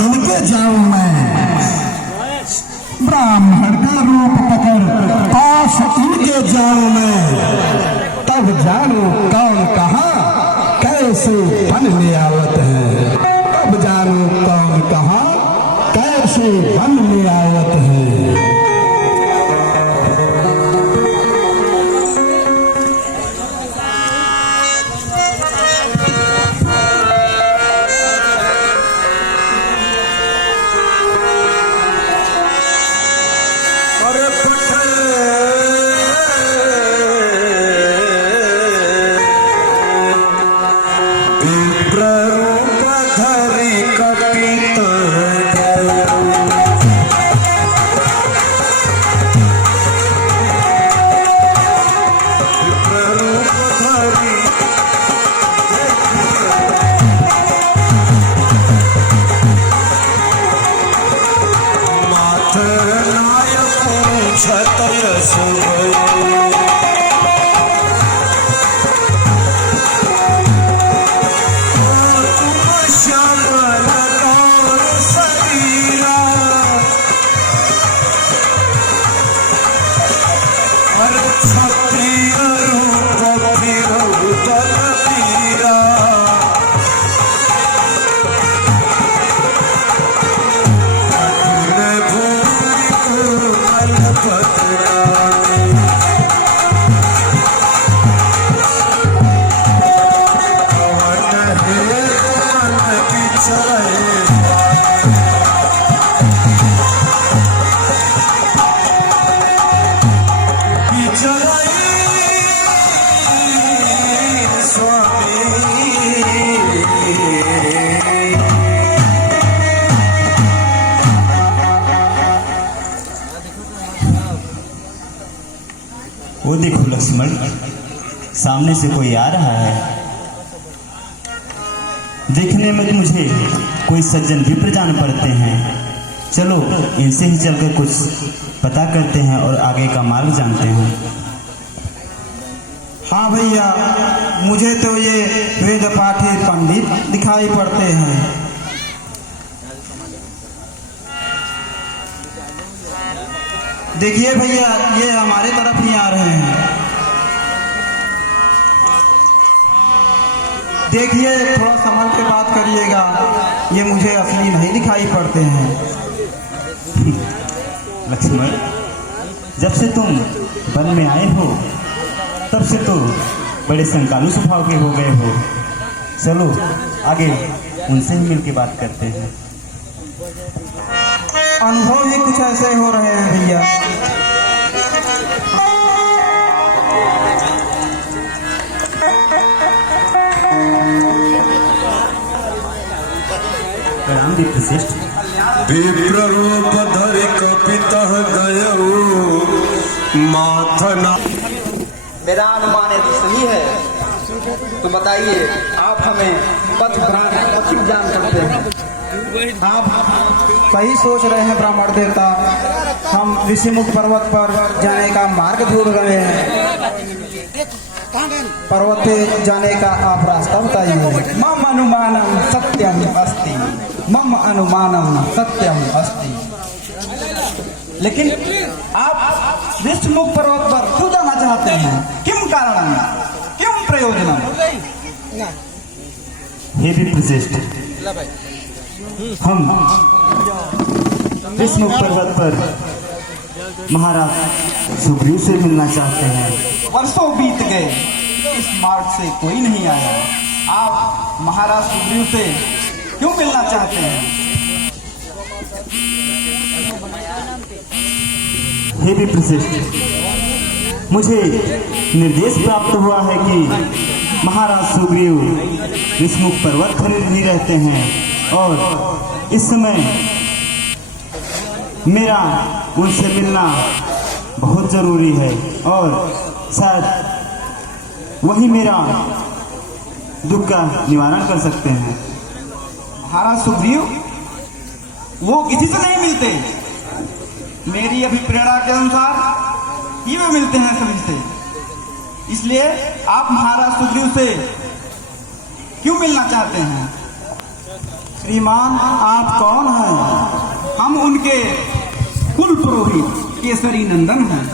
इनके जाऊं मैं, ब्राह्मण का रूप पकड़ पास इनके जाऊं मैं, तब जानू कौन कहाँ कैसे बन में आवत है, तब जानू कौन कहाँ कैसे बन में आवत है। वो देखो लक्ष्मण, सामने से कोई आ रहा है। देखने में मुझे कोई सज्जन विप्र जान पड़ते हैं। चलो इनसे ही चलकर कुछ पता करते हैं और आगे का मार्ग जानते हैं। हाँ भैया, मुझे तो ये वेद पाठी पंडित दिखाई पड़ते हैं। देखिए भैया, ये हमारे तरफ ही आ रहे हैं। देखिए, थोड़ा संभल के बात करिएगा, ये मुझे असली नहीं दिखाई पड़ते हैं। लक्ष्मण, जब से तुम वन में आए हो तब से तो बड़े संकालु स्वभाव के हो गए हो। चलो आगे उनसे ही मिलके बात करते हैं। अनुभव ही कुछ ऐसे हो रहे हैं भैया। प्रणाम विप्रश्रेष्ठ। विप्र रूप धरि कपितः गयऊ माथना। मेरा अनुमान यदि सही है तो बताइए, आप हमें पथ भ्रांत जान सकते हैं। आप सही सोच रहे हैं ब्राह्मण देवता, हम ऋषिमुख पर्वत पर जाने का मार्ग ढूंढ रहे हैं। पर्वत पे जाने का आप रास्ता बताइए। मम अनुमानम सत्यम अस्ति, मम अनुमानम सत्यम अस्ति। लेकिन आप ऋषिमुख पर्वत पर क्यों जाना चाहते हैं? किम कारणम, किम प्रयोजनम? हे विप्रश्रेष्ठ, हम ऋषिमुख पर्वत पर महाराज सुग्रीव से मिलना चाहते हैं। वर्षों बीत गए, इस मार्ग से कोई नहीं आया। आप महाराज सुग्रीव से क्यों मिलना चाहते हैं? हे विप्रश्रेष्ठ, मुझे निर्देश प्राप्त हुआ है कि महाराज सुग्रीव ऋषिमुख पर्वत पर ही रहते हैं और इस समय मेरा उनसे मिलना बहुत जरूरी है और शायद वही मेरा दुख का निवारण कर सकते हैं। महाराज सुग्रीव वो किसी से नहीं मिलते। मेरी अभिप्रेरणा के अनुसार ही वे मिलते हैं सभी से। इसलिए आप महाराज सुग्रीव से क्यों मिलना चाहते हैं? श्रीमान आप कौन हैं? हम उनके कुल पुरोहित केसरी नंदन हैं।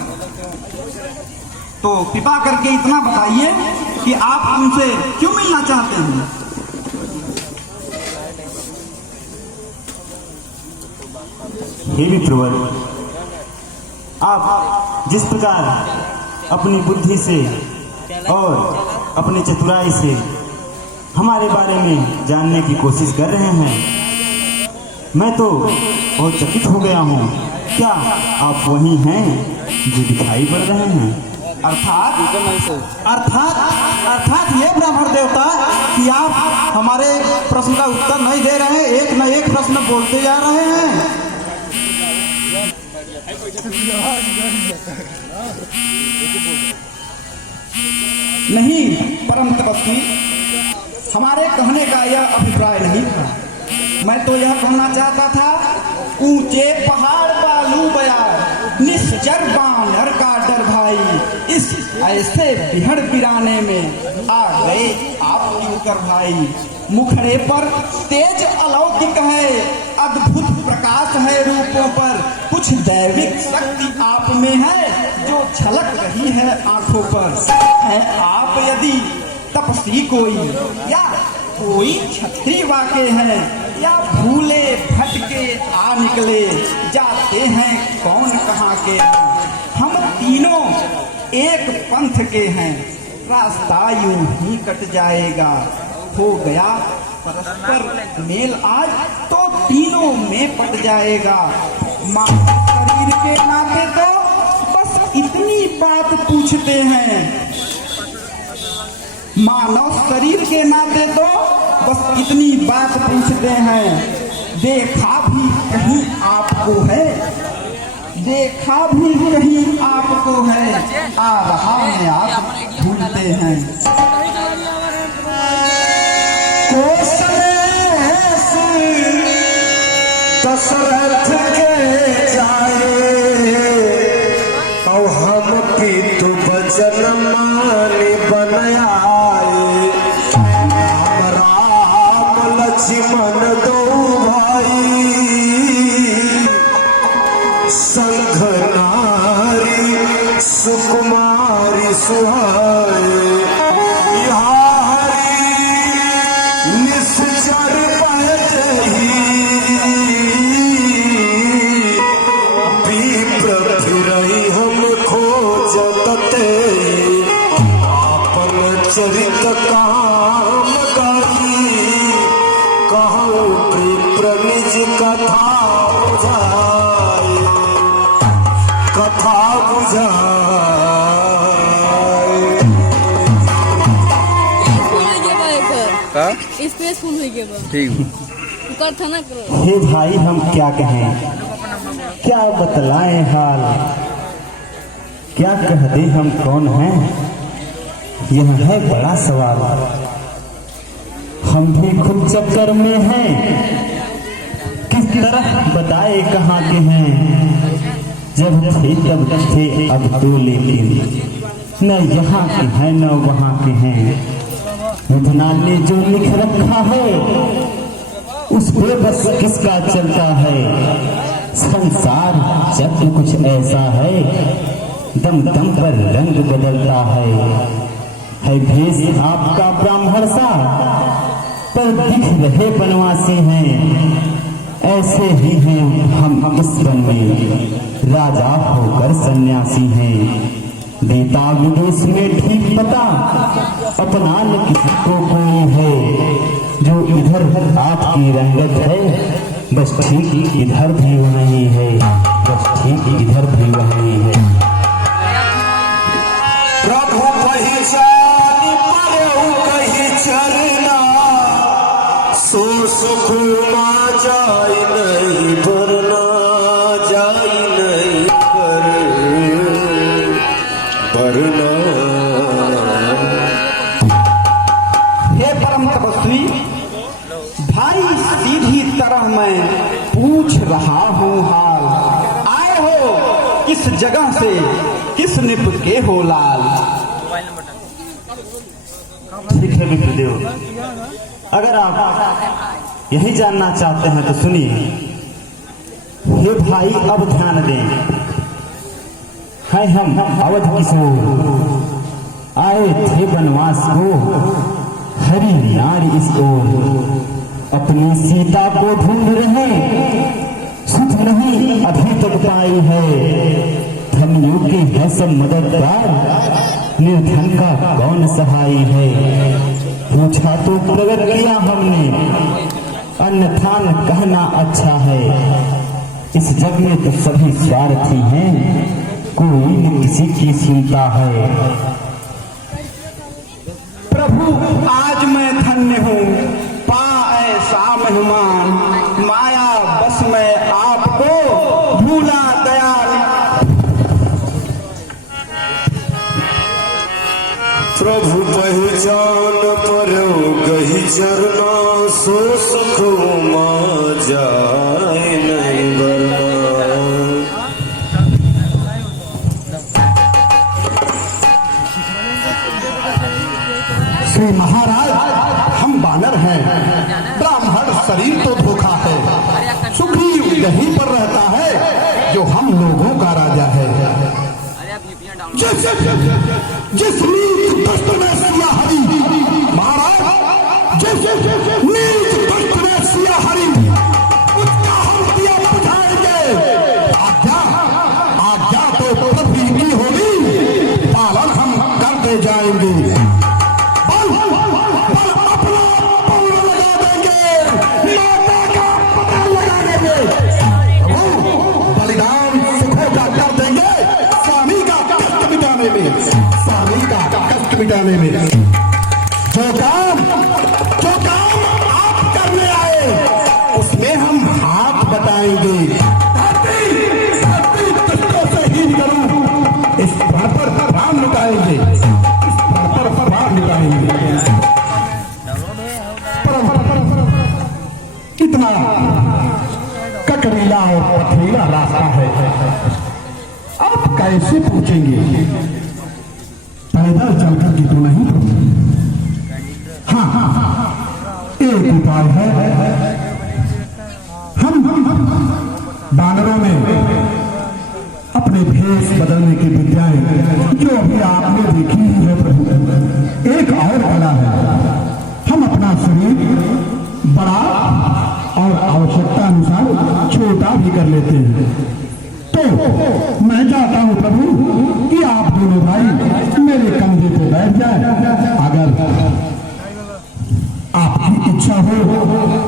तो कृपा करके इतना बताइए कि आप उनसे क्यों मिलना चाहते हैं? हे विप्रवर, आप जिस प्रकार अपनी बुद्धि से और अपने चतुराई से हमारे बारे में जानने की कोशिश कर रहे हैं, मैं तो बहुत चकित हो गया हूँ। क्या आप वही हैं जो दिखाई पड़ रहे हैं? अर्थात ये ब्राह्मण देवता कि आप हमारे प्रश्न का उत्तर नहीं दे रहे हैं, एक न एक प्रश्न बोलते जा रहे हैं। नहीं परम तपस्वी, हमारे कहने का यह अभिप्राय नहीं था। मैं तो यह कहना चाहता था, ऊंचे पहाड़ बालू बयार निश्चर बानर का डर भाई, इस ऐसे बिहड़ बिराने में आ गए आप किंकर भाई। मुखड़े पर तेज अलौकिक है, अद्भुत प्रकाश है रूपों पर, कुछ दैविक शक्ति आप में है जो झलक रही है आंखों पर। है आप यदि तपस्वी कोई या कोई छत्री वाके हैं, या भूले भटके आ निकले जाते हैं कौन कहाँ के। हम तीनों एक पंथ के हैं, रास्ता यूं ही कट जाएगा। हो गया परस्पर मेल आज तो तीनों में पट जाएगा। मानव शरीर के नाते तो बस इतनी बात पूछते हैं, मानव शरीर के नाते तो बस इतनी बात पूछते हैं। देखा भी कहीं आपको है, देखा भी कहीं आपको है, आ रहा है आप भूलते हैं। दशरथ के जाए और हम पितु बचन मानी बन आए। हम राम लक्ष्मण दो भाई, संघ नारी सुकुमारी सुहाए। चरित काम गाई कहूँ विप्र निज कथा बुझाए, कथा बुझाए। स्पेस फुल हुई के बाद ठीक कर था ना करो। हे भाई, हम क्या कहें, क्या बतलाएं हाल, क्या कह दे हम कौन हैं, यह है बड़ा सवाल। हम भी खुद चक्कर में हैं, किस तरह बताए कहाँ के हैं। जब थे तब थे, अब तो लेकिन न यहाँ के हैं न वहाँ के हैं। विधना ने जो लिख रखा है उस पे बस किसका चलता है। संसार चक्र कुछ ऐसा है, दम दम पर रंग बदलता है भेष आपका ब्राह्मण सा, पर दिख रहे बनवासी हैं। ऐसे ही हैं हम इस वन में, राजा होकर सन्यासी हैं। देता विदेश में ठीक पता, अपना न किसको कोई है। जो इधर आपकी रंगत है, बस ठीक इधर भी वही है, बस ठीक इधर भी वही है। प्रभु पहचान परहु कही चरना, सो सुख मा जाय नहीं भरना, जाय नहीं भरना। हे परम तपस्वी भाई, सीधी तरह मैं पूछ रहा हूँ हाल। आए हो किस जगह से, किस निप के हो लाल। ठीक है विप्रदेव, अगर आप यही जानना चाहते हैं तो सुनिए। हे भाई अब ध्यान दें, है हम अवध किशोर, आए थे बनवास को हरी नारी इस ओर, अपनी सीता को ढूंढ रहे सुख नहीं अभी तक पाई है, धनियों की है सब मददगार, निर्धन का कौन सहाय है। पूछा तो प्रकट किया हमने, अन्यथा न कहना अच्छा है। इस जग में तो सभी स्वार्थी हैं, कोई न किसी की सुनता है। प्रभु आज मैं धन्य हूँ, पा ऐसा मेहमान, माया बस में आपको भूला दयाल। प्रभु पहचान पर गही चरना, सो सुख उमा जाए नहीं बरना। श्री महाराज, हम बानर हैं, ब्राह्मण शरीर तो धोखा है, सुग्रीव यहीं पर रहता है जो हम लोगों का राजा है। जिस नीच दुष्ट ने सिया हरी, महाराज जिस नीच दुष्ट ने सिया हरी, उसका हम दिया बुझाएंगे। आज्ञा तो प्रभु की होगी, पालन हम करते जाएंगे। मिटाने में जो काम आप करने आए उसमें हम हाथ बटाएंगे। दुष्टों से हीन करूं, इस पर राम लुटाएंगे, इस पर राम लुटाएंगे। कितना ककड़ीला और पथरीला रास्ता है, आप कैसे पूछेंगे? पैदल चलकर की तो नहीं। हाँ, एक उपाय है। हम बानरों में अपने भेष बदलने की विद्याएं जो अभी आपने देखी ही है प्रभु, एक और कला है। हम अपना शरीर बड़ा और आवश्यकता अनुसार छोटा भी कर लेते हैं। तो मैं चाहता हूं प्रभु कि आप दोनों भाई मेरे कंधे पे बैठ जाए। अगर आपकी इच्छा हो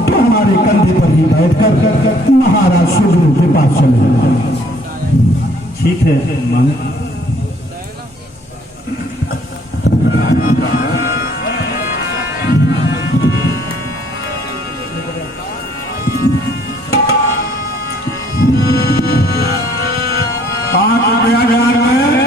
तो हमारे कंधे पर ही बैठकर महाराज सुग्रीव के पास चले जाए। ठीक है मन। ₹5,000 में